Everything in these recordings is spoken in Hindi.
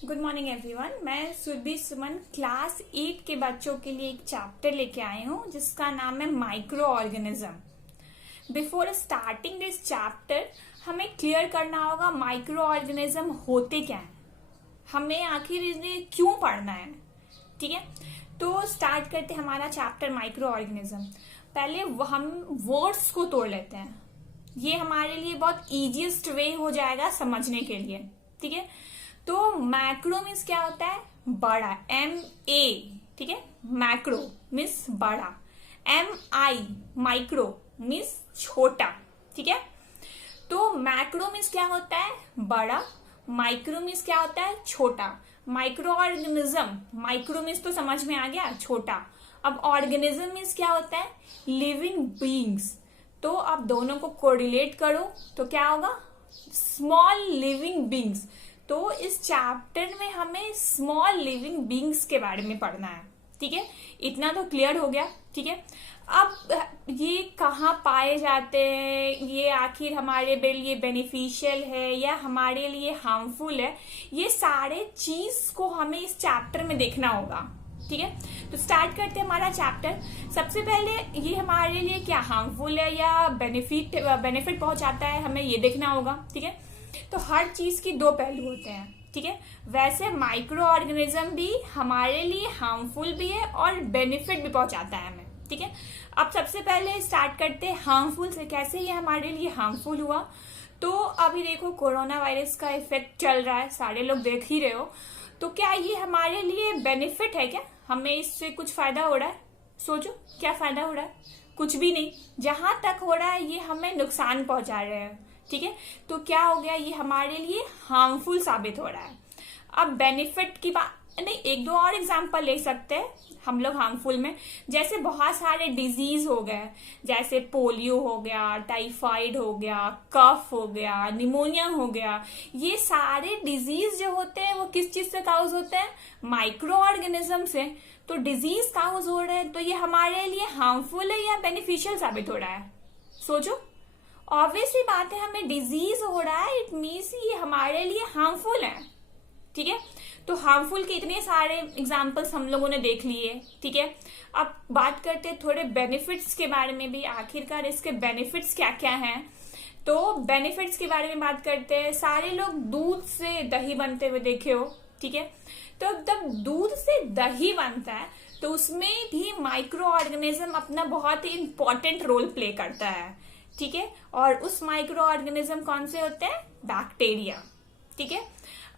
Good morning everyone. मैं सुरभि सुमन क्लास 8 के बच्चों के लिए एक चैप्टर लेके आई हूँ जिसका नाम है micro organism. Before starting this chapter हमें क्लियर करना होगा माइक्रो ऑर्गेनिज्म होते क्या हैं, हमें आखिर इन्हें क्यों पढ़ना है। ठीक है, तो स्टार्ट करते हैं हमारा चैप्टर माइक्रो ऑर्गेनिज्म। पहले हम वर्ड्स को तोड़ लेते हैं, ये हमारे लिए बहुत इजीएस्ट वे हो जाएगा समझने के लिए। ठीक है, तो मैक्रो मीन्स क्या होता है? बड़ा, MA। ठीक है, मैक्रो मीन्स बड़ा, MI माइक्रो मीन्स छोटा। ठीक है, तो मैक्रो मीन्स क्या होता है? बड़ा। माइक्रो मीन्स क्या होता है? छोटा। माइक्रो ऑर्गेनिज्म, माइक्रो मीन्स तो समझ में आ गया, छोटा। अब ऑर्गेनिज्म मीन्स क्या होता है? Living beings. तो अब दोनों को कोरिलेट करो तो क्या होगा? Small living beings. तो इस चैप्टर में हमें स्मॉल लिविंग बींग्स के बारे में पढ़ना है। ठीक है, इतना तो क्लियर हो गया। ठीक है, अब ये कहाँ पाए जाते हैं, ये आखिर हमारे लिए बेनिफिशियल है या हमारे लिए हार्मफुल है, ये सारे चीज को हमें इस चैप्टर में देखना होगा। ठीक है, तो स्टार्ट करते हैं हमारा चैप्टर। सबसे पहले ये हमारे लिए क्या हार्मफुल है या बेनिफिट पहुंचाता है, हमें ये देखना होगा। ठीक है, तो हर चीज की दो पहलू होते हैं। ठीक है, वैसे माइक्रो ऑर्गेनिज्म भी हमारे लिए हार्मफुल भी है और बेनिफिट भी पहुंचाता है हमें। ठीक है, अब सबसे पहले स्टार्ट करते हैं हार्मफुल से। कैसे ये हमारे लिए हार्मफुल हुआ? तो अभी देखो कोरोना वायरस का इफेक्ट चल रहा है, सारे लोग देख ही रहे हो। तो क्या ये हमारे लिए बेनिफिट है? क्या हमें इससे कुछ फायदा हो रहा है? सोचो, क्या फायदा हो रहा है? कुछ भी नहीं। जहां तक हो रहा है ये हमें नुकसान पहुंचा रहे हैं। ठीक है, तो क्या हो गया? ये हमारे लिए हार्मफुल साबित हो रहा है। अब बेनिफिट की बात नहीं, एक दो और एग्जांपल ले सकते हैं हम लोग हार्मफुल में। जैसे बहुत सारे डिजीज हो गए, जैसे पोलियो हो गया, टाइफाइड हो गया, कफ हो गया, निमोनिया हो गया। ये सारे डिजीज जो होते हैं वो किस चीज से काउज होते हैं? माइक्रो ऑर्गेनिज्म से। तो डिजीज काउज हो रहे हैं तो ये हमारे लिए हार्मफुल है या बेनिफिशियल साबित हो रहा है? सोचो, ऑब्वियसली बात है, हमें डिजीज हो रहा है, इट मीन्स ये हमारे लिए हार्मफुल है। ठीक है, तो हार्मफुल के इतने सारे एग्जांपल्स हम लोगों ने देख लिए। ठीक है, अब बात करते हैं थोड़े बेनिफिट्स के बारे में भी, आखिरकार इसके बेनिफिट्स क्या क्या हैं। तो बेनिफिट्स के बारे में बात करते हैं। सारे लोग दूध से दही बनते हुए देखे हो। ठीक है, तो जब दूध से दही बनता है तो उसमें भी माइक्रो ऑर्गेनिज्म अपना बहुत ही इंपॉर्टेंट रोल प्ले करता है। ठीक है, और उस माइक्रो ऑर्गेनिज्म कौन से होते हैं? बैक्टीरिया। ठीक है,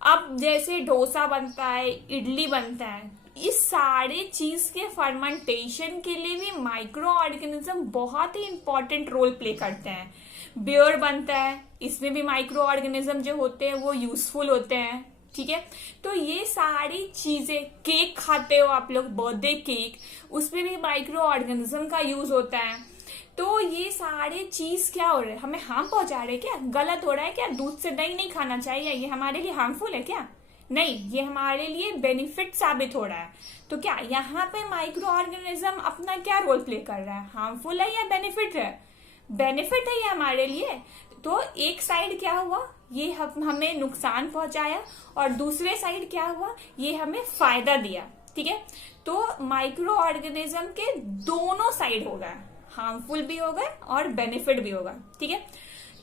अब जैसे डोसा बनता है, इडली बनता है, इस सारे चीज के फर्मेंटेशन के लिए भी माइक्रो ऑर्गेनिज्म बहुत ही इंपॉर्टेंट रोल प्ले करते हैं। बियर बनता है, इसमें भी माइक्रो ऑर्गेनिज्म जो होते हैं वो यूजफुल होते हैं। ठीक है, तो ये सारी चीजें, केक खाते हो आप लोग, बर्थडे केक, उसमें भी माइक्रो ऑर्गेनिज्म का यूज होता है। तो ये सारे चीज क्या हो रहे हैं? हमें हार्म पहुंचा रहे हैं क्या? गलत हो रहा है क्या? दूध से दही नहीं खाना चाहिए, ये हमारे लिए हार्मफुल है क्या? नहीं, ये हमारे लिए बेनिफिट साबित हो रहा है। तो क्या यहाँ पे माइक्रो ऑर्गेनिज्म अपना क्या रोल प्ले कर रहा है? हार्मफुल है या बेनिफिट है? बेनिफिट है ये हमारे लिए। तो एक साइड क्या हुआ? ये हमें नुकसान पहुंचाया, और दूसरे साइड क्या हुआ? ये हमें फायदा दिया। ठीक है, तो माइक्रो ऑर्गेनिज्म के दोनों साइड हो गए, हार्मफुल भी होगा और बेनिफिट भी होगा। ठीक है,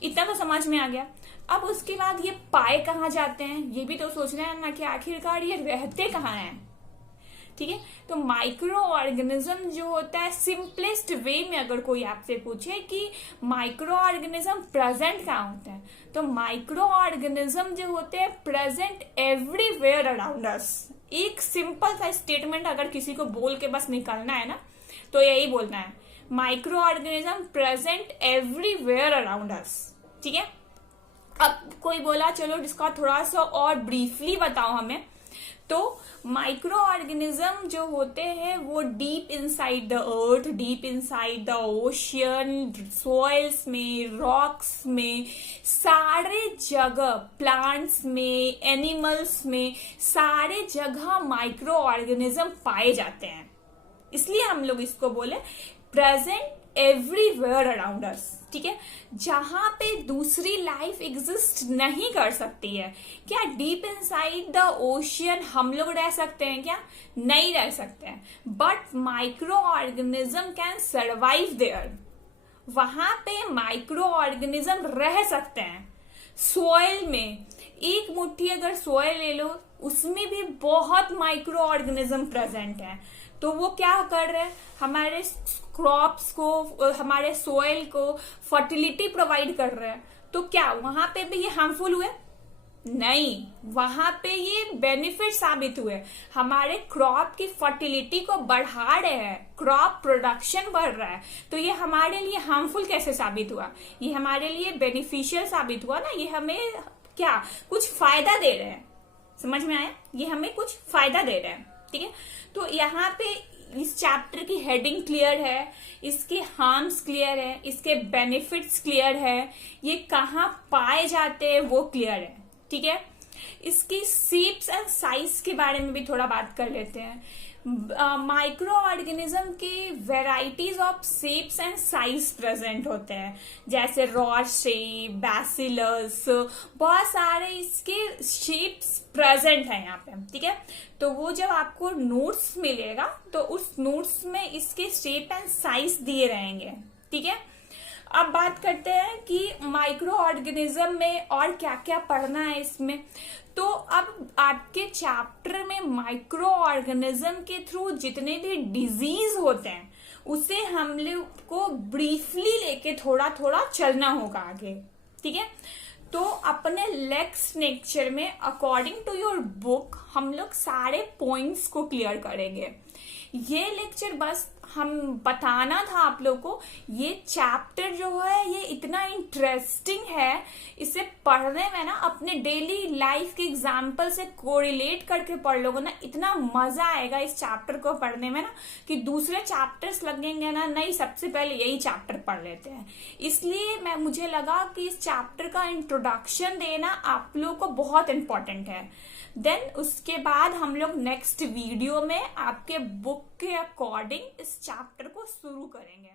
इतना तो समझ में आ गया। अब उसके बाद ये पाए कहाँ जाते हैं, ये भी तो सोचना है ना कि आखिरकार ये रहते कहाँ हैं। ठीक है, तो माइक्रो ऑर्गेनिज्म जो होता है, सिंपलेस्ट वे में अगर कोई आपसे पूछे कि माइक्रो ऑर्गेनिज्म प्रेजेंट कहाँ होते हैं, तो माइक्रो ऑर्गेनिज्म जो होते हैं प्रेजेंट एवरीवेयर अराउंड अस। एक सिंपल सा स्टेटमेंट अगर किसी को बोल के बस निकलना है ना, तो यही बोलना है, micro organism present everywhere around us. ठीक है, अब कोई बोला चलो इसका थोड़ा सा और ब्रीफली बताओ हमें, तो माइक्रो ऑर्गेनिज्म जो होते हैं वो deep inside the earth, deep inside the ocean, soils में, रॉक्स में, सारे जगह, प्लांट्स में, एनिमल्स में, सारे जगह माइक्रो ऑर्गेनिज्म पाए जाते हैं। इसलिए हम लोग इसको बोले प्रेजेंट एवरीवेयर अराउंड अस, ठीक है, जहां पे दूसरी लाइफ एग्जिस्ट नहीं कर सकती है। क्या डीप इनसाइड द ओशियन हम लोग रह सकते हैं? क्या नहीं रह सकते हैं, but micro organism can survive there. वहां पे माइक्रो ऑर्गेनिज्म रह सकते हैं। सोयल में एक मुट्ठी अगर सोयल ले लो, उसमें भी बहुत माइक्रो ऑर्गेनिज्म प्रेजेंट है। तो वो क्या कर रहे हैं? हमारे क्रॉप्स को, हमारे सोयल को फर्टिलिटी प्रोवाइड कर रहे हैं। तो क्या वहां पे भी ये हार्मफुल हुए? नहीं, वहां पे ये बेनिफिट साबित हुए। हमारे क्रॉप की फर्टिलिटी को बढ़ा रहे हैं, क्रॉप प्रोडक्शन बढ़ रहा है। तो ये हमारे लिए हार्मफुल कैसे साबित हुआ? ये हमारे लिए बेनिफिशियल साबित हुआ ना। ये हमें क्या कुछ फायदा दे रहे हैं। समझ में आया? ये हमें कुछ फायदा दे रहे हैं, ठीक है। तो यहाँ पे इस चैप्टर की हेडिंग क्लियर है, इसके हार्म्स क्लियर है, इसके बेनिफिट्स क्लियर है, ये कहाँ पाए जाते हैं वो क्लियर है, ठीक है। इसकी शेप्स एंड साइज के बारे में भी थोड़ा बात कर लेते हैं। माइक्रो ऑर्गेनिज्म के varieties of shapes and size present होते हैं, जैसे रॉड शेप, बैसिलस, बहुत सारे इसके शेप्स प्रेजेंट है यहाँ पे, ठीक है। तो वो जब आपको नोट्स मिलेगा तो उस नोट्स में इसके शेप एंड साइज दिए रहेंगे, ठीक है। अब बात करते हैं कि माइक्रो ऑर्गेनिज्म में और क्या क्या पढ़ना है इसमें। तो अब आपके चैप्टर में माइक्रो ऑर्गेनिज्म के थ्रू जितने भी डिजीज होते हैं उसे हम लोग को ब्रीफली लेके थोड़ा थोड़ा चलना होगा आगे, ठीक है। तो अपने नेक्स्ट लेक्चर में अकॉर्डिंग टू योर बुक हम लोग सारे पॉइंट्स को क्लियर करेंगे। ये लेक्चर बस हम बताना था आप लोग को, ये चैप्टर जो है ये इतना इंटरेस्टिंग है, इसे पढ़ने में ना अपने डेली लाइफ के एग्जाम्पल से कोरिलेट करके पढ़ लोगे ना, इतना मजा आएगा इस चैप्टर को पढ़ने में ना कि दूसरे चैप्टर्स लगेंगे ना, नहीं सबसे पहले यही चैप्टर पढ़ लेते हैं। इसलिए मुझे लगा कि इस चैप्टर का इंट्रोडक्शन देना आप लोग को बहुत इंपॉर्टेंट है। देन उसके बाद हम लोग नेक्स्ट वीडियो में आपके बुक के अकॉर्डिंग इस चैप्टर को शुरू करेंगे।